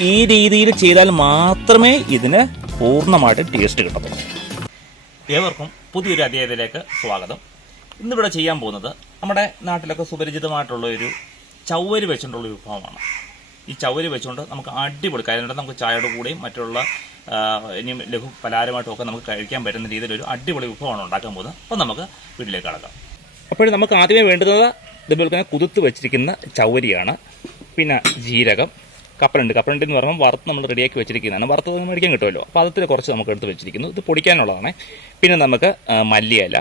ഈ രീതിയിൽ ചെയ്താൽ മാത്രമേ ഇതിന് പൂർണമായിട്ട് ടേസ്റ്റ് കിട്ടത്തുള്ളൂ. ഏവർക്കും പുതിയൊരു അധ്യായത്തിലേക്ക് സ്വാഗതം. ഇന്നിവിടെ ചെയ്യാൻ പോകുന്നത് നമ്മുടെ നാട്ടിലൊക്കെ സുപരിചിതമായിട്ടുള്ള ഒരു ചവ്വരി വെച്ചുകൊണ്ടുള്ള വിഭവമാണ്. ഈ ചവ്വരി വെച്ചുകൊണ്ട് നമുക്ക് അടിപൊളി കാര്യം നമുക്ക് ചായയുടെ കൂടെയും മറ്റുള്ള ഇനിയും ലഘു പലഹാരമായിട്ടും ഒക്കെ നമുക്ക് കഴിക്കാൻ പറ്റുന്ന രീതിയിലൊരു അടിപൊളി വിഭവമാണ് ഉണ്ടാക്കാൻ പോകുന്നത്. അപ്പോൾ നമുക്ക് വീട്ടിലേക്ക് കടക്കാം. അപ്പോൾ നമുക്ക് ആദ്യമേ വേണ്ടുന്നത് ഇതുപോലെ തന്നെ കുതിർത്ത് വെച്ചിരിക്കുന്ന ചവരിയാണ് പിന്നെ ജീരകം കപ്പലുണ്ട്. കപ്പലുണ്ട് എന്ന് പറയുമ്പോൾ വറുത്ത് നമ്മൾ റെഡിയാക്കി വെച്ചിരിക്കുന്നതാണ്. വറുത്തത് മേടിക്കാൻ കിട്ടുമല്ലോ. അപ്പോൾ അതിൽ കുറച്ച് നമുക്ക് എടുത്ത് വെച്ചിരിക്കുന്നു. ഇത് പൊടിക്കാനുള്ളതാണ്. പിന്നെ നമുക്ക് മല്ലിയില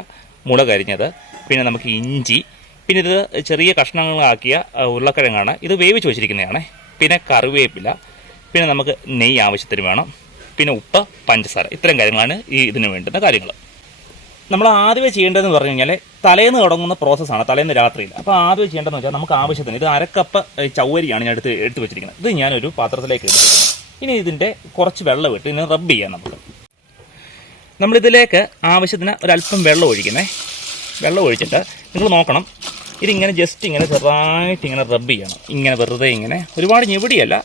മുളക് അരിഞ്ഞത് പിന്നെ നമുക്ക് ഇഞ്ചി പിന്നെ ഇത് ചെറിയ കഷ്ണങ്ങളാക്കിയ ഉരുളക്കിഴങ്ങാണ്. ഇത് വേവിച്ച് വെച്ചിരിക്കുന്നതാണ്. പിന്നെ കറിവേപ്പില പിന്നെ നമുക്ക് നെയ്യ് ആവശ്യത്തിന് വേണം. പിന്നെ ഉപ്പ് പഞ്ചസാര. ഇത്രയും കാര്യങ്ങളാണ് ഈ ഇതിന് വേണ്ടുന്ന കാര്യങ്ങൾ. നമ്മൾ ആദ്യമേ ചെയ്യേണ്ടതെന്ന് പറഞ്ഞു കഴിഞ്ഞാൽ തലേന്ന് തുടങ്ങുന്ന പ്രോസസ്സാണ് തലേന്ന് രാത്രിയിൽ അപ്പോൾ ആദ്യമേ ചെയ്യേണ്ടതെന്ന് വെച്ചാൽ നമുക്ക് ആവശ്യത്തിന് ഇത് അരക്കപ്പ് ചൗവരിയാണ് ഞാൻ എടുത്ത് എടുത്ത് വെച്ചിരിക്കുന്നത്. ഇത് ഞാനൊരു പാത്രത്തിലേക്ക് എടുത്തു ഇനി ഇതിന്റെ കുറച്ച് വെള്ളം ഇട്ട് ഇതിനെ റബ്ബ് ചെയ്യാം നമുക്ക്. നമ്മളിതിലേക്ക് ആവശ്യത്തിന് ഒരല്പം വെള്ളം ഒഴിക്കുന്നേ. വെള്ളം ഒഴിച്ചിട്ട് നിങ്ങൾ നോക്കണം. ഇതിങ്ങനെ ജസ്റ്റ് ഇങ്ങനെ ചെറുതായിട്ട് ഇങ്ങനെ റബ്ബ് ചെയ്യണം. ഇങ്ങനെ വെറുതെ ഇങ്ങനെ. ഒരുപാട് ഞെവിടിയല്ല.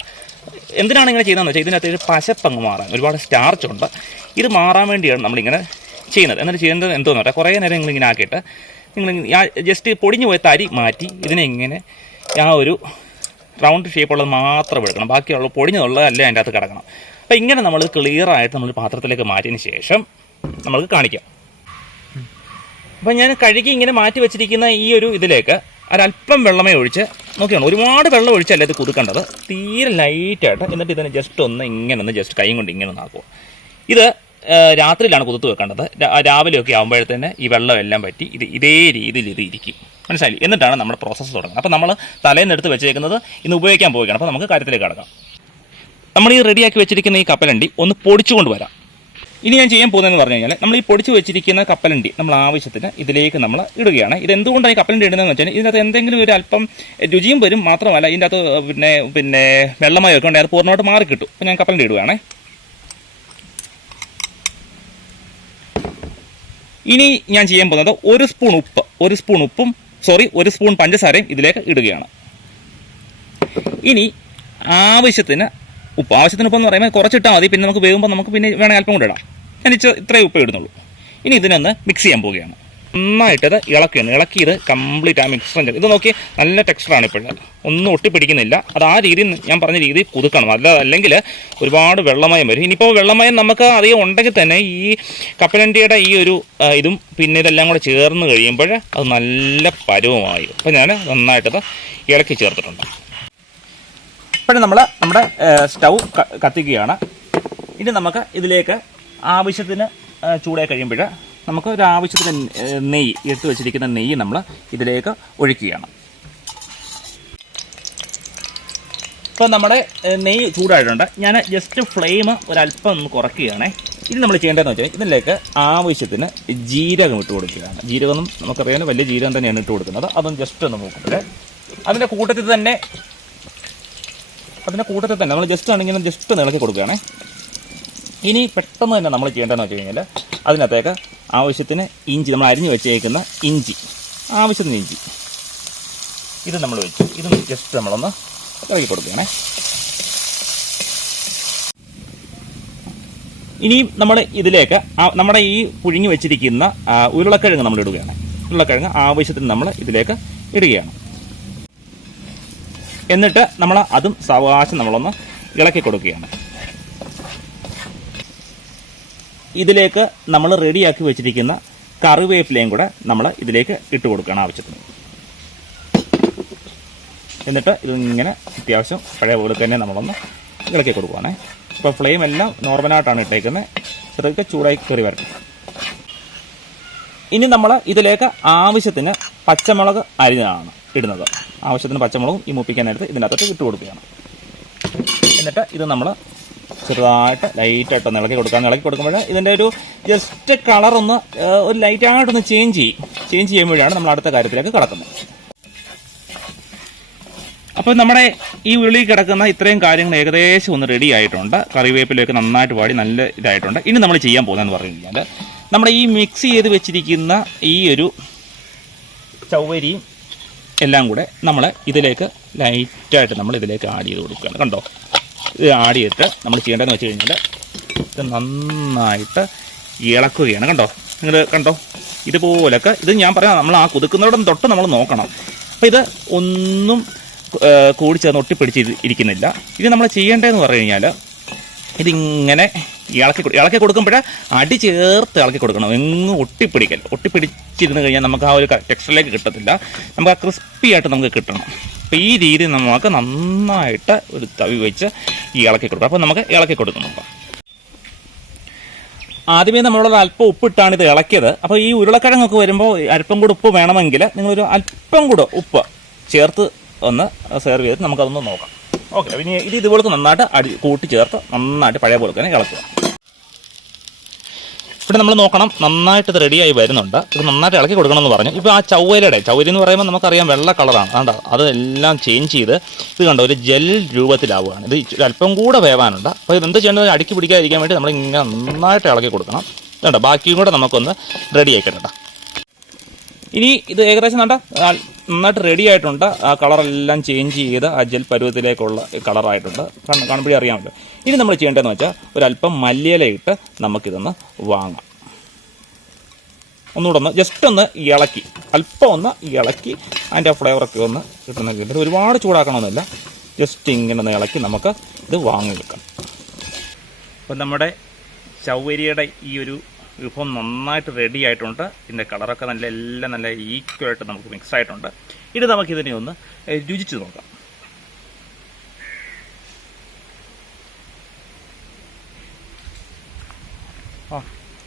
എന്തിനാണ് ഇങ്ങനെ ചെയ്യുന്നതെന്ന് വെച്ചാൽ ഇതിനകത്ത് ഒരു പശപ്പങ്ങ് മാറാൻ. ഒരുപാട് സ്റ്റാർച്ച് ഉണ്ട്. ഇത് മാറാൻ വേണ്ടിയാണ് നമ്മളിങ്ങനെ ചെയ്യുന്നത്. എന്നിട്ട് ചെയ്യുന്നത് എന്തോന്ന് പറയാം കുറേ നേരം നിങ്ങളിങ്ങനെ ആക്കിയിട്ട് നിങ്ങൾ ജസ്റ്റ് പൊടിഞ്ഞു പോയ തരി മാറ്റി ഇതിനെ ഇങ്ങനെ ആ ഒരു റൗണ്ട് ഷേപ്പുള്ളത് മാത്രം എടുക്കണം. ബാക്കിയുള്ള പൊടിഞ്ഞതുള്ളതല്ല അതിന്റെ അകത്ത് കിടക്കണം. അപ്പോൾ ഇങ്ങനെ നമ്മൾ ക്ലിയർ ആയിട്ട് നമ്മൾ പാത്രത്തിലേക്ക് മാറ്റിയതിന് ശേഷം നമുക്ക് കാണിക്കാം. അപ്പോൾ ഞാൻ കഴുകി ഇങ്ങനെ മാറ്റി വെച്ചിരിക്കുന്ന ഈ ഒരു ഇതിലേക്ക് ഒരല്പം വെള്ളമേ ഒഴിച്ച് നോക്കിയാണ് ഒരുപാട് വെള്ളം ഒഴിച്ചല്ല ഇത് കുതുക്കേണ്ടത് തീരെ ലൈറ്റായിട്ട് എന്നിട്ട് ഇതിനെ ജസ്റ്റ് ഒന്ന് ഇങ്ങനെ ഒന്ന് ജസ്റ്റ് കൈ കൊണ്ട് ഇങ്ങനെ ഒന്ന് ആക്കുക ഇത് രാത്രിയിലാണ് കുതിർത്ത് വെക്കേണ്ടത്. രാവിലെയൊക്കെ ആകുമ്പോഴത്തേന് ഈ വെള്ളമെല്ലാം പറ്റി ഇത് ഇതേ രീതിയിൽ ഇത് ഇരിക്കും. മനസ്സിലായി എന്നിട്ടാണ് നമ്മുടെ പ്രോസസ്സ് തുടങ്ങുന്നത്. അപ്പോൾ നമ്മൾ തലേന്ന് എടുത്ത് വെച്ചേക്കുന്നത് ഇന്ന് ഉപയോഗിക്കാൻ പോവുകയാണ്. അപ്പോൾ നമുക്ക് കാര്യത്തിലേക്ക് കടക്കാം. നമ്മൾ ഈ റെഡിയാക്കി വെച്ചിരിക്കുന്ന ഈ കപ്പലണ്ടി ഒന്ന് പൊടിച്ചുകൊണ്ട് വരാം ഇനി ഞാൻ ചെയ്യാൻ പോകുന്നതെന്ന് പറഞ്ഞു കഴിഞ്ഞാൽ നമ്മൾ ഈ പൊടിച്ച് വെച്ചിരിക്കുന്ന കപ്പലണ്ടി നമ്മൾ ആവശ്യത്തിന് ഇതിലേക്ക് നമ്മൾ ഇടുകയാണ്. ഇത് എന്തുകൊണ്ടാണ് ഈ കപ്പലണ്ടി ഇടുന്നതെന്ന് വെച്ചാൽ ഇതിനകത്ത് എന്തെങ്കിലും ഒരു അല്പം രുചിയും വരും. മാത്രമല്ല ഇതിന്റെ അകത്ത് പിന്നെ പിന്നെ വെള്ളമായി വെക്കുകയാണെങ്കിൽ അത് പൂർണമായിട്ട് മാറി കിട്ടും ഞാൻ കപ്പലണ്ടി ഇടുകയാണേ. ഇനി ഞാൻ ചെയ്യാൻ പോകുന്നത് ഒരു സ്പൂൺ ഉപ്പ് ഒരു സ്പൂൺ ഉപ്പും സോറി ഒരു സ്പൂൺ പഞ്ചസാരയും ഇതിലേക്ക് ഇടുകയാണ്. ഇനി ആവശ്യത്തിന് ഉപ്പ് ആവശ്യത്തിന് ഉപ്പ് എന്ന് പറയുമ്പോൾ കുറച്ചിട്ടാൽ മതി പിന്നെ നമുക്ക് വേകുമ്പോൾ നമുക്ക് പിന്നെ വേണമെങ്കിൽ അല്പം കൂടെ ഇടാം. ഞാൻ ഇച്ച ഇത്രയും ഉപ്പ് ഇടുന്നുള്ളൂ. ഇനി ഇതിനൊന്ന് മിക്സ് ചെയ്യാൻ പോവുകയാണ്. നന്നായിട്ട് ഇത് ഇളക്കുകയാണ്. ഇളക്കി ഇത് കംപ്ലീറ്റ് ആ മിക്സർ ഇത് നോക്കി നല്ല ടെക്സ്ചറാണ് ഇപ്പോഴും. ഒന്നും ഒട്ടിപ്പിടിക്കുന്നില്ല. അത് ആ രീതിയിൽ ഞാൻ പറഞ്ഞ രീതിയിൽ പുതുക്കണം. അല്ല അല്ലെങ്കിൽ ഒരുപാട് വെള്ളമയം വരും. ഇനിയിപ്പോൾ വെള്ളമയം നമുക്ക് അധികം ഉണ്ടെങ്കിൽ തന്നെ ഈ കപ്പലണ്ടിയുടെ ഈ ഒരു ഇതും പിന്നെ ഇതെല്ലാം കൂടെ ചേർന്ന് കഴിയുമ്പോൾ അത് നല്ല പരുവമായി. അപ്പോൾ ഞാൻ നന്നായിട്ടത് ഇളക്കി ചേർത്തിട്ടുണ്ട്. ഇപ്പോഴും നമ്മൾ നമ്മുടെ സ്റ്റൗ കത്തിക്കുകയാണ്. ഇനി നമുക്ക് ഇതിലേക്ക് ആവശ്യത്തിന് ചൂടായി കഴിയുമ്പോൾ നമുക്ക് ഒരു ആവശ്യത്തിന് നെയ്യ് എടുത്തു വെച്ചിരിക്കുന്ന നെയ്യ് നമ്മൾ ഇതിലേക്ക് ഒഴിക്കുകയാണ്. ഇപ്പം നമ്മുടെ നെയ്യ് ചൂടായിട്ടുണ്ട്. ഞാൻ ജസ്റ്റ് ഫ്ലെയിം ഒരല്പം ഒന്ന് കുറയ്ക്കുകയാണേ. ഇത് നമ്മൾ ചെയ്യേണ്ടതെന്ന് വെച്ചാൽ ഇതിലേക്ക് ആവശ്യത്തിന് ജീരകം ഇട്ട് കൊടുക്കുകയാണ്. ജീരകം നമുക്കറിയാം വലിയ ജീരകം തന്നെയാണ് ഇട്ട് കൊടുക്കുന്നത്. അതും ജസ്റ്റ് ഒന്ന് നോക്കട്ടെ അതിന്റെ കൂട്ടത്തിൽ തന്നെ അതിന്റെ കൂട്ടത്തിൽ തന്നെ നമ്മൾ ജസ്റ്റ് ആണെങ്കിൽ ജസ്റ്റ് ഒന്ന് ഇളക്കി കൊടുക്കുകയാണേ. ഇനി പെട്ടെന്ന് തന്നെ നമ്മൾ ചെയ്യേണ്ടതെന്ന് വെച്ച് കഴിഞ്ഞാൽ അതിനകത്തേക്ക് ആവശ്യത്തിന് ഇഞ്ചി നമ്മൾ അരിഞ്ഞു വെച്ചേക്കുന്ന ഇഞ്ചി. ആവശ്യത്തിന് ഇഞ്ചി. ഇത് നമ്മൾ വെച്ചു. ഇത് ജസ്റ്റ് നമ്മളൊന്ന് ഇളക്കി കൊടുക്കുകയാണേ. ഇനിയും നമ്മൾ ഇതിലേക്ക് നമ്മുടെ ഈ പുഴുങ്ങി വെച്ചിരിക്കുന്ന ഉരുളക്കിഴങ്ങ് നമ്മൾ ഇടുകയാണ്. ഉരുളക്കിഴങ്ങ് ആവശ്യത്തിന് നമ്മൾ ഇതിലേക്ക് ഇടുകയാണ്. എന്നിട്ട് നമ്മൾ അതും സാവകാശം നമ്മളൊന്ന് ഇളക്കി കൊടുക്കുകയാണ്. ഇതിലേക്ക് നമ്മൾ റെഡിയാക്കി വെച്ചിരിക്കുന്ന കറിവേപ്പിലയും കൂടെ നമ്മൾ ഇതിലേക്ക് ഇട്ട് കൊടുക്കുകയാണ് ആവശ്യത്തിന്. എന്നിട്ട് ഇതിങ്ങനെ അത്യാവശ്യം പഴയ പോലെ തന്നെ നമ്മളൊന്ന് ഇളക്കി കൊടുക്കുവാണേ. ഇപ്പോൾ ഫ്ലെയിം എല്ലാം നോർമലായിട്ടാണ് ഇട്ടേക്കുന്നത് ചെറുതൊക്കെ ചൂടായി കയറി വരട്ടെ. ഇനി നമ്മൾ ഇതിലേക്ക് ആവശ്യത്തിന് പച്ചമുളക് അരിഞ്ഞതാണ് ഇടുന്നത്. ആവശ്യത്തിന് പച്ചമുളകും ഈ മുപ്പിക്കാനായിട്ട് ഇതിനകത്തോട്ട് ഇട്ട് കൊടുക്കുകയാണ്. എന്നിട്ട് ഇത് നമ്മൾ ചെറുതായിട്ട് ലൈറ്റായിട്ട് ഒന്ന് ഇളക്കി കൊടുക്കാം. ഇളക്കി കൊടുക്കുമ്പോൾ ഇതിന്റെ ഒരു ജസ്റ്റ് കളർ ഒന്ന് ഒരു ലൈറ്റായിട്ടൊന്ന് ചേഞ്ച് ചെയ്യും. ചേഞ്ച് ചെയ്യുമ്പോഴാണ് നമ്മൾ അടുത്ത കാര്യത്തിലേക്ക് കടക്കുന്നത്. അപ്പോൾ നമ്മുടെ ഈ ഉള്ളി കിടക്കുന്ന ഇത്രയും കാര്യങ്ങൾ ഏകദേശം ഒന്ന് റെഡി ആയിട്ടുണ്ട്. കറിവേപ്പിലൊക്കെ നന്നായിട്ട് വാടി നല്ല ഇതായിട്ടുണ്ട്. ഇനി നമ്മൾ ചെയ്യാൻ പോകുന്നതെന്ന് പറഞ്ഞു കഴിഞ്ഞാൽ നമ്മുടെ ഈ മിക്സ് ചെയ്ത് വെച്ചിരിക്കുന്ന ഈ ഒരു ചവരിയും എല്ലാം കൂടെ നമ്മൾ ഇതിലേക്ക് ലൈറ്റായിട്ട് നമ്മൾ ഇതിലേക്ക് ആഡ് ചെയ്ത് കൊടുക്കുകയാണ്. കണ്ടോ? ചെയ്തിട്ട് നമ്മൾ ചെയ്യേണ്ടതെന്ന് വെച്ച് കഴിഞ്ഞാൽ ഇത് നന്നായിട്ട് ഇളക്കുകയാണ്. കണ്ടോ? നിങ്ങൾ കണ്ടോ? ഇതുപോലൊക്കെ ഇത് ഞാൻ പറയാം നമ്മൾ ആ കുതുക്കുന്നിടം തൊട്ട് നമ്മൾ നോക്കണം. അപ്പോൾ ഇത് ഒന്നും കൂടി ചേർന്ന് ഒട്ടിപ്പിടിച്ച് ഇരി- ഇരിക്കുന്നില്ല ഇത് നമ്മൾ ചെയ്യേണ്ടതെന്ന് പറഞ്ഞു കഴിഞ്ഞാൽ ഇതിങ്ങനെ ഇളക്കി ഇളക്കി കൊടുക്കുമ്പോൾ അടി ചേർത്ത് ഇളക്കി കൊടുക്കണം. എങ്ങും ഒട്ടിപ്പിടിക്കൽ ഒട്ടിപ്പിടിച്ചിരുന്ന് കഴിഞ്ഞാൽ നമുക്ക് ആ ഒരു ടെക്സ്ചറിലേക്ക് കിട്ടത്തില്ല. നമുക്ക് ആ ക്രിസ്പി ആയിട്ട് നമുക്ക് കിട്ടണം. അപ്പോൾ ഈ രീതി നമുക്ക് നന്നായിട്ട് ഒരു തവി വെച്ച് ഈ ഇളക്കി കൊടുക്കാം. അപ്പോൾ നമുക്ക് ഇളക്കി കൊടുത്ത് നോക്കാം. ആദ്യമേ നമ്മളുള്ളത് അല്പം ഉപ്പിട്ടാണ് ഇത് ഇളക്കിയത്. അപ്പോൾ ഈ ഉരുളക്കിഴങ്ങൊക്കെ വരുമ്പോൾ അല്പം കൂടെ ഉപ്പ് വേണമെങ്കിൽ നിങ്ങളൊരു അല്പം കൂടെ ഉപ്പ് ചേർത്ത് ഒന്ന് സെർവ് ചെയ്ത് നമുക്കതൊന്ന് നോക്കാം. ഓക്കെ ഇനി ഇത് ഇതുപോലെ നന്നായിട്ട് അടി കൂട്ടി ചേർത്ത് നന്നായിട്ട് പഴയ പോലെ തന്നെ ഇളക്കുക. ഇവിടെ നമ്മൾ നോക്കണം നന്നായിട്ട് ഇത് റെഡിയായി വരുന്നുണ്ട്. ഇത് നന്നായിട്ട് ഇളക്കി കൊടുക്കണമെന്ന് പറഞ്ഞു. ഇപ്പോൾ ആ ചൗവരിയുടെ ചൗവരി എന്ന് പറയുമ്പോൾ നമുക്കറിയാം വെള്ള കളറാണ്. കണ്ടോ? അതെല്ലാം ചേഞ്ച് ചെയ്ത് ഇത് കണ്ടോ ഒരു ജെൽ രൂപത്തിലാവുകയാണ്. ഇത് അല്പം കൂടെ വേവാനുണ്ട്. അപ്പോൾ ഇത് എന്ത് ചെയ്യേണ്ടത്? അടുക്കി പിടിക്കാതിരിക്കാൻ വേണ്ടി നമ്മൾ ഇങ്ങനെ നന്നായിട്ട് ഇളക്കി കൊടുക്കണം. കണ്ടോ? ബാക്കിയും കൂടെ നമുക്കൊന്ന് റെഡി ആക്കിയിട്ടുണ്ട് ഇനി ഇത് ഏകദേശം കണ്ട? നന്നായിട്ട് റെഡി ആയിട്ടുണ്ട്. ആ കളറെല്ലാം ചേഞ്ച് ചെയ്ത് ആ ജെൽ പരുവത്തിലേക്കുള്ള കളറായിട്ടുണ്ട് കാണുമ്പോഴേ അറിയാമല്ലോ. ഇനി നമ്മൾ ചെയ്യേണ്ടതെന്ന് വെച്ചാൽ ഒരല്പം മല്ലിയില ഇട്ട് നമുക്കിതൊന്ന് വാങ്ങാം. ഒന്നുകൂടെ ഒന്ന് ജസ്റ്റ് ഒന്ന് ഇളക്കി. അല്പം ഒന്ന് ഇളക്കി അതിന്റെ ഫ്ലേവറൊക്കെ ഒന്ന് കിട്ടുന്ന കിട്ടും ഒരുപാട് ചൂടാക്കണമെന്നില്ല ജസ്റ്റ് ഇങ്ങനെ ഒന്ന് ഇളക്കി നമുക്ക് ഇത് വാങ്ങിയെടുക്കാം. അപ്പം നമ്മുടെ ചൗവരിയുടെ ഈ ഒരു വിഭവം നന്നായിട്ട് റെഡി ആയിട്ടുണ്ട്. ഇതിന്റെ കളറൊക്കെ നല്ല എല്ലാം നല്ല ഈക്വലായിട്ട് നമുക്ക് മിക്സ് ആയിട്ടുണ്ട്. ഇനി നമുക്കിതിനെ ഒന്ന് രുചിച്ച് നോക്കാം. ആ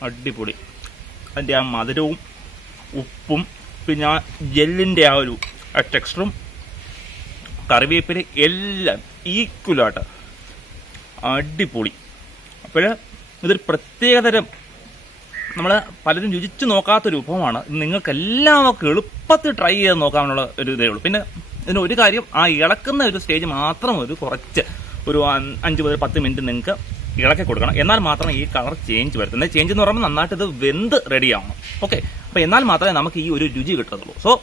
അടിപൊളി. അതിന്റെ ആ മധുരവും ഉപ്പും പിന്നെ ആ ജെല്ലിന്റെ ആ ഒരു ടെക്സ്റ്ററും കറിവേപ്പില എല്ലാം ഈക്വലായിട്ട് അടിപൊളി. അപ്പോൾ ഇതൊരു പ്രത്യേകതരം നമ്മൾ പലരും രുചിച്ച് നോക്കാത്തൊരു വിഭവമാണ്. നിങ്ങൾക്ക് എല്ലാവർക്കും എളുപ്പത്തിൽ ട്രൈ ചെയ്ത് നോക്കാനുള്ള ഒരു ഇതേ ഉള്ളൂ. പിന്നെ ഇതിന് ഒരു കാര്യം ആ ഇളക്കുന്ന ഒരു സ്റ്റേജ് മാത്രം ഒരു കുറച്ച് ഒരു അഞ്ച് മുതൽ പത്ത് മിനിറ്റ് നിങ്ങൾക്ക് ഇളക്കി കൊടുക്കണം. എന്നാൽ മാത്രമേ ഈ കളർ ചേഞ്ച് വരുത്തുന്നത് ചേഞ്ച് എന്ന് പറയുമ്പോൾ നന്നായിട്ട് ഇത് വെന്ത് റെഡി ആവണം. ഓക്കെ അപ്പോൾ എന്നാൽ മാത്രമേ നമുക്ക് ഈ ഒരു രുചി കിട്ടത്തുള്ളൂ. സോ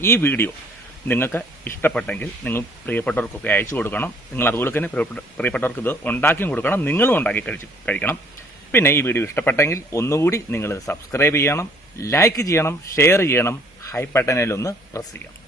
ഈ വീഡിയോ നിങ്ങൾക്ക് ഇഷ്ടപ്പെട്ടെങ്കിൽ നിങ്ങൾ പ്രിയപ്പെട്ടവർക്കൊക്കെ അയച്ചു കൊടുക്കണം. നിങ്ങൾ അതുപോലെ തന്നെ പ്രിയപ്പെട്ട- പ്രിയപ്പെട്ടവർക്ക് ഇത് ഉണ്ടാക്കിയും കൊടുക്കണം. നിങ്ങളും ഉണ്ടാക്കി കഴിച്ച് കഴിക്കണം. പിന്നെ ഈ വീഡിയോ ഇഷ്ടപ്പെട്ടെങ്കിൽ ഒന്നുകൂടി നിങ്ങൾ സബ്സ്ക്രൈബ് ചെയ്യണം ലൈക്ക് ചെയ്യണം ഷെയർ ചെയ്യണം ഹൈ ബട്ടണിൽ ഒന്ന് പ്രസ് ചെയ്യണം.